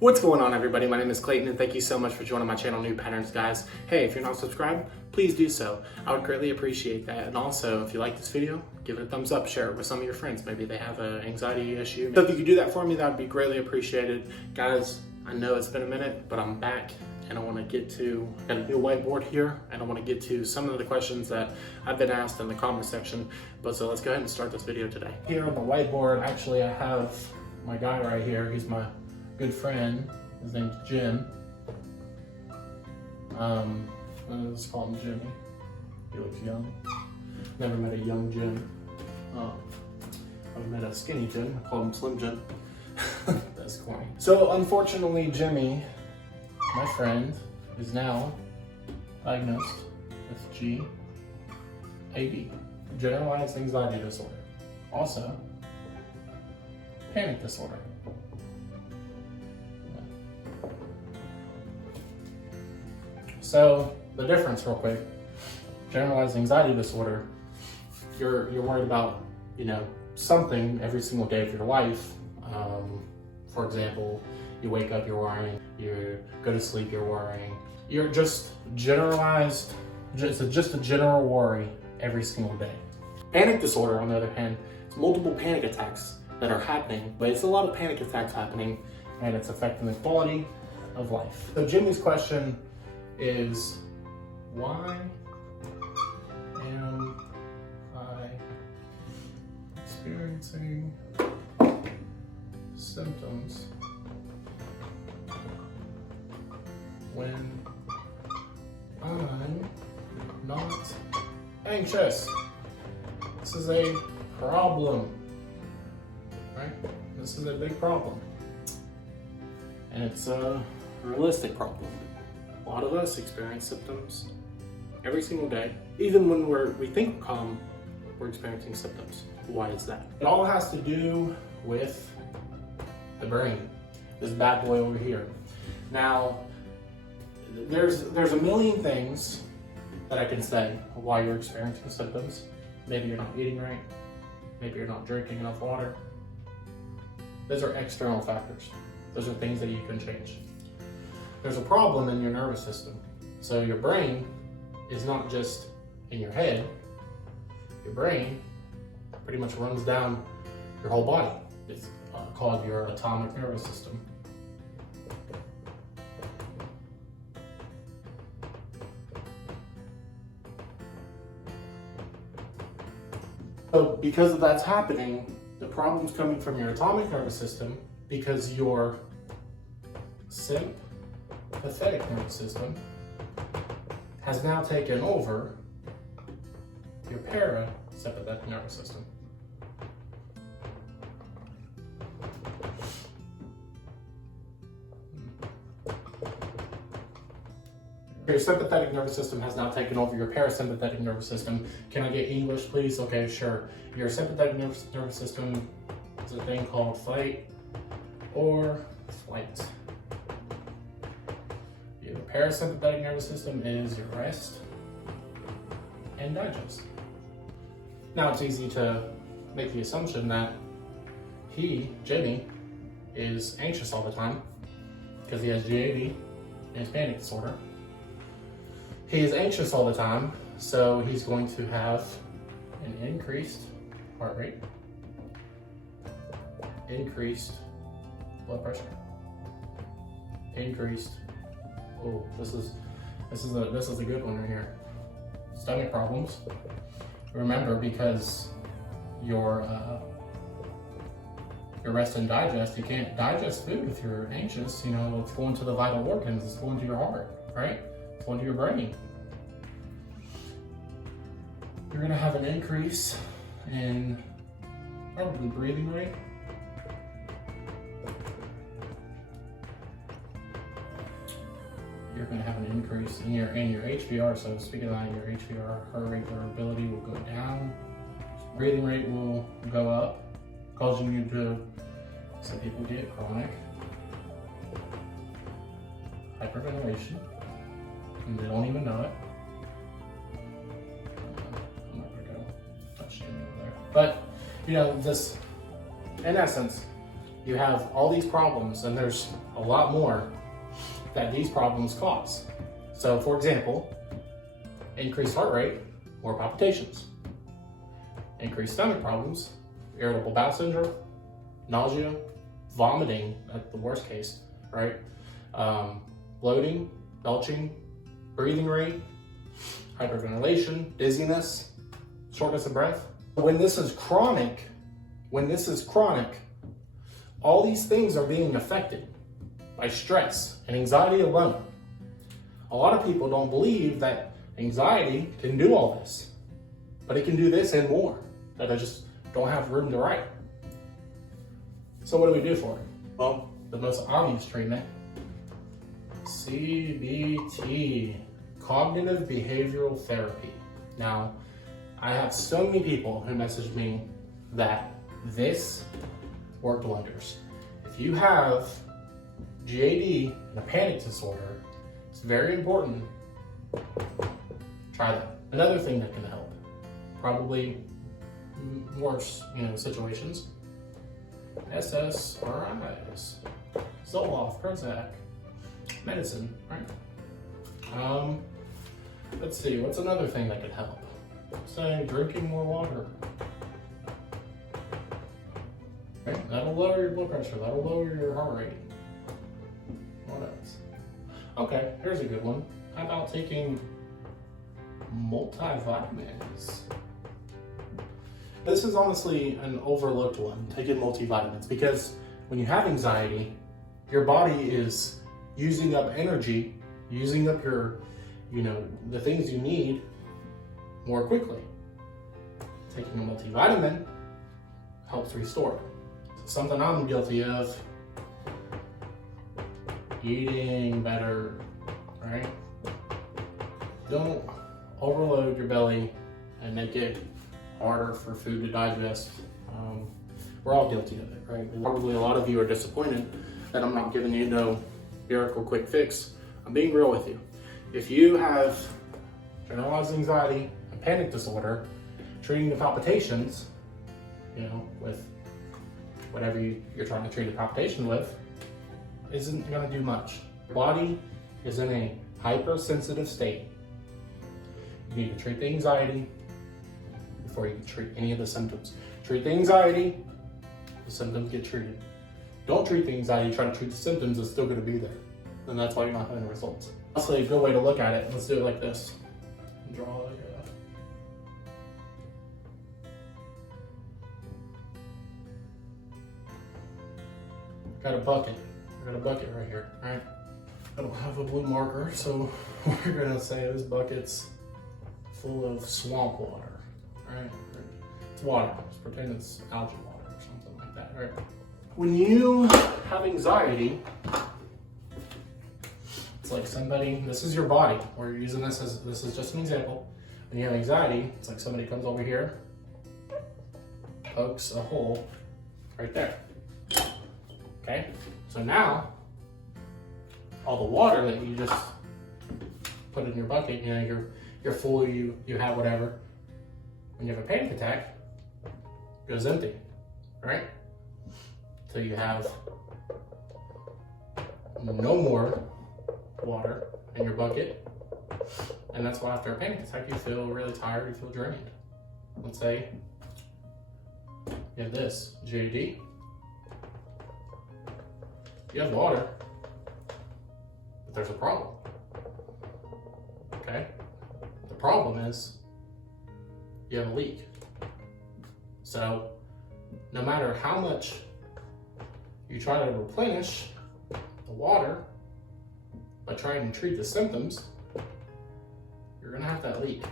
What's going on, everybody? My name is Clayton and thank you so much for joining my channel, New Patterns Guys. Hey, if you're not subscribed, please do so. I would greatly appreciate that. And also, if you like this video, give it a thumbs up, share it with some of your friends. Maybe they have an anxiety issue. So if you could do that for me, that would be greatly appreciated. Guys, I know it's been a minute, but I'm back and I want to get to, got a new whiteboard here, and I want to get to some of the questions that I've been asked in the comment section. But so let's go ahead and start this video today. Here on the whiteboard, actually I have my guy right here. He's my good friend. His name's Jim. Let's call him Jimmy. He looks young. Never met a young Jim. I've met a skinny Jim. I call him Slim Jim. That's corny. So unfortunately, Jimmy, my friend, is now diagnosed with GAD, generalized anxiety disorder. Also, panic disorder. So the difference real quick, generalized anxiety disorder, you're worried about, something every single day of your life. For example, you wake up, you're worrying, you go to sleep, you're worrying. You're just generalized, just a general worry every single day. Panic disorder, on the other hand, it's multiple panic attacks that are happening, but it's a lot of panic attacks happening and it's affecting the quality of life. So Jimmy's question is, why am I experiencing symptoms when I'm not anxious? This is a problem, right? This is a big problem. And it's a realistic problem. A lot of us experience symptoms every single day. Even when we think we're calm, we're experiencing symptoms. Why is that? It all has to do with the brain, this bad boy over here. Now, there's a million things that I can say why you're experiencing symptoms. Maybe you're not eating right. Maybe you're not drinking enough water. Those are external factors. Those are things that you can change. There's a problem in your nervous system. So your brain is not just in your head. Your brain pretty much runs down your whole body. It's called your autonomic nervous system. So because of that's happening, the problem's coming from your autonomic nervous system because your sympathetic nervous system has now taken over your parasympathetic nervous system. Your sympathetic nervous system has now taken over your parasympathetic nervous system. Can I get English, please? Okay, sure. Your sympathetic nervous system is a thing called fight or flight. Your parasympathetic nervous system is your rest and digest. Now it's easy to make the assumption that Jimmy, is anxious all the time because he has GAD and his panic disorder. He is anxious all the time, so he's going to have an increased heart rate, increased blood pressure, increased, oh, this is a good one right here. Stomach problems. Remember, because your rest and digest, you can't digest food if you're anxious. It's going to the vital organs, it's going to your heart, right? It's going to your brain. You're gonna have an increase in probably breathing rate. You're going to have an increase in your HVR. So speaking of that, your HVR, heart rate variability, will go down. Breathing rate will go up, causing you to, some people get chronic hyperventilation, and they don't even know it. I'm not going to go touch him over there. But, this, in essence, you have all these problems, and there's a a lot more that these problems cause. So for example, increased heart rate, more palpitations. Increased stomach problems, irritable bowel syndrome, nausea, vomiting at the worst case, right? Bloating, belching, breathing rate, hyperventilation, dizziness, shortness of breath. When this is chronic, all these things are being affected by stress and anxiety alone. A lot of people don't believe that anxiety can do all this, but it can do this and more that I just don't have room to write. So what do we do for it? Well, the most obvious treatment, CBT, cognitive behavioral therapy. Now, I have so many people who message me that this worked wonders. If you have GAD and a panic disorder, it's very important. Try that. Another thing that can help, probably worse, situations, SSRIs, Zoloft, Prozac, medicine, right? Let's see, what's another thing that could help? Say drinking more water. Right? That'll lower your blood pressure, that'll lower your heart rate. What else? Okay, here's a good one. How about taking multivitamins? This is honestly an overlooked one, taking multivitamins, because when you have anxiety, your body is using up energy, using up your, the things you need more quickly. Taking a multivitamin helps restore it. Something I'm guilty of, eating better, right? Don't overload your belly and make it harder for food to digest. We're all guilty of it, right? And probably a lot of you are disappointed that I'm not giving you no miracle quick fix. I'm being real with you. If you have generalized anxiety and panic disorder, treating the palpitations, with whatever you're trying to treat a palpitation with, isn't gonna do much. Your body is in a hypersensitive state. You need to treat the anxiety before you can treat any of the symptoms. Treat the anxiety, the symptoms get treated. Don't treat the anxiety, try to treat the symptoms, it's still gonna be there. And that's why you're not having results. Honestly, a good way to look at it, let's do it like this. Draw got a bucket. I got a bucket right here, right? I don't have a blue marker, so we're gonna say this bucket's full of swamp water, right? It's water. Let's pretend it's algae water or something like that, right? When you have anxiety, it's like somebody, this is your body. We're using this is just an example. When you have anxiety, it's like somebody comes over here, pokes a hole right there. Okay, so now all the water that you just put in your bucket, you're full, you have whatever. When you have a panic attack, it goes empty, right? So you have no more water in your bucket, and that's why after a panic attack you feel really tired, you feel drained. Let's say you have this, GAD. You have water, but there's a problem, okay? The problem is you have a leak. So no matter how much you try to replenish the water by trying to treat the symptoms, you're gonna have that leak.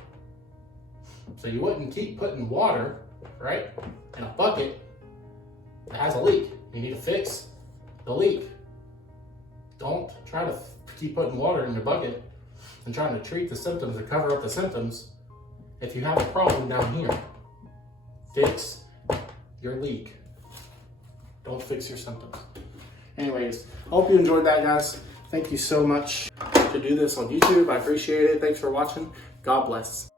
So you wouldn't keep putting water, right, in a bucket that has a leak. You need to fix the leak. Don't try to keep putting water in your bucket and trying to treat the symptoms or cover up the symptoms. If you have a problem down here, fix your leak. Don't fix your symptoms. Anyways, hope you enjoyed that, guys. Thank you so much to do this on YouTube. I appreciate it. Thanks for watching. God bless.